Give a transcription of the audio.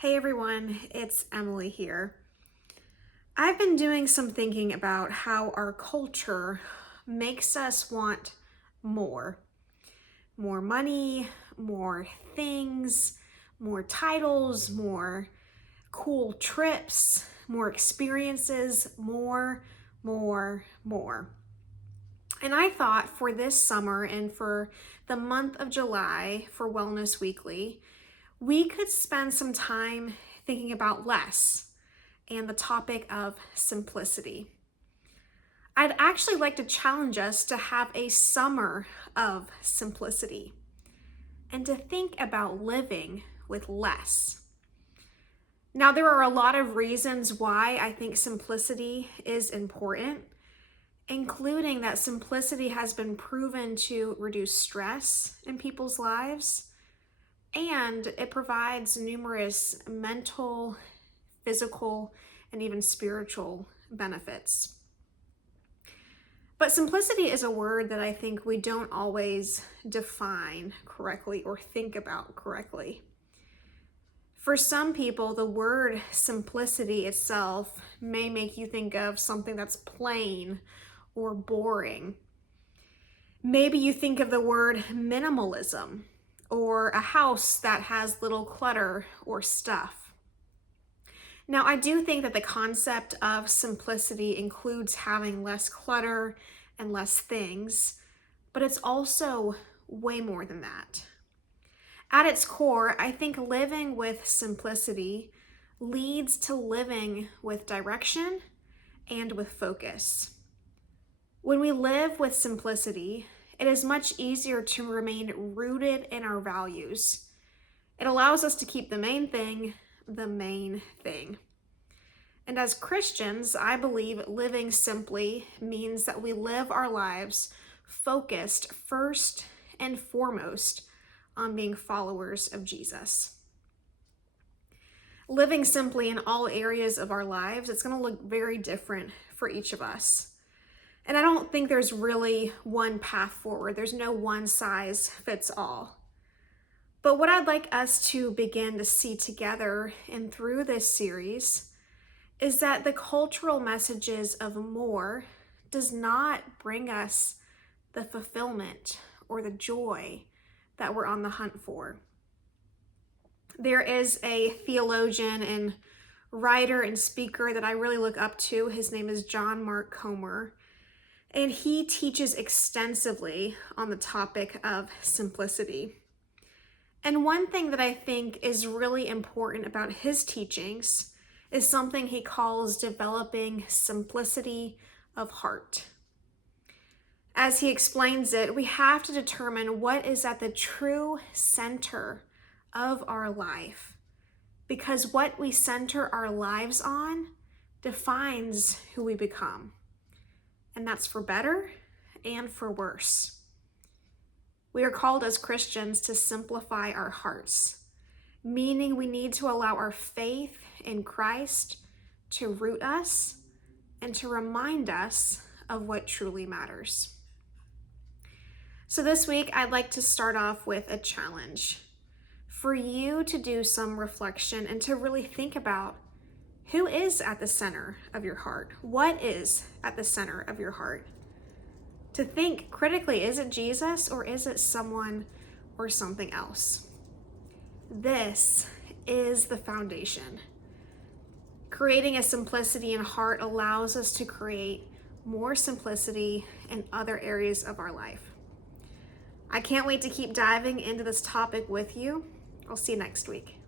Hey everyone, it's Emily here. I've been doing some thinking about how our culture makes us want more. More money, more things, more titles, more cool trips, more experiences, more. And I thought for this summer and for the month of July for Wellness Weekly, we could spend some time thinking about less and the topic of simplicity. I'd actually like to challenge us to have a summer of simplicity and to think about living with less. Now, there are a lot of reasons why I think simplicity is important, including that simplicity has been proven to reduce stress in people's lives, and it provides numerous mental, physical, and even spiritual benefits. But simplicity is a word that I think we don't always define correctly or think about correctly. For some people, the word simplicity itself may make you think of something that's plain or boring. Maybe you think of the word minimalism or a house that has little clutter or stuff. Now, I do think that the concept of simplicity includes having less clutter and less things, but it's also way more than that. At its core, I think living with simplicity leads to living with direction and with focus. When we live with simplicity, it is much easier to remain rooted in our values. It allows us to keep the main thing the main thing. And as Christians, I believe living simply means that we live our lives focused first and foremost on being followers of Jesus. Living simply in all areas of our lives, it's going to look very different for each of us. And I don't think there's really one path forward. There's no one size fits all. But what I'd like us to begin to see together and through this series is that the cultural messages of more does not bring us the fulfillment or the joy that we're on the hunt for. There is a theologian and writer and speaker that I really look up to. His name is John Mark Comer, and he teaches extensively on the topic of simplicity. And one thing that I think is really important about his teachings is something he calls developing simplicity of heart. As he explains it, we have to determine what is at the true center of our life, because what we center our lives on defines who we become. And that's for better and for worse. We are called as Christians to simplify our hearts, meaning we need to allow our faith in Christ to root us and to remind us of what truly matters. So this week, I'd like to start off with a challenge for you to do some reflection and to really think about who is at the center of your heart. What is at the center of your heart? To think critically, is it Jesus or is it someone or something else? This is the foundation. Creating a simplicity in heart allows us to create more simplicity in other areas of our life. I can't wait to keep diving into this topic with you. I'll see you next week.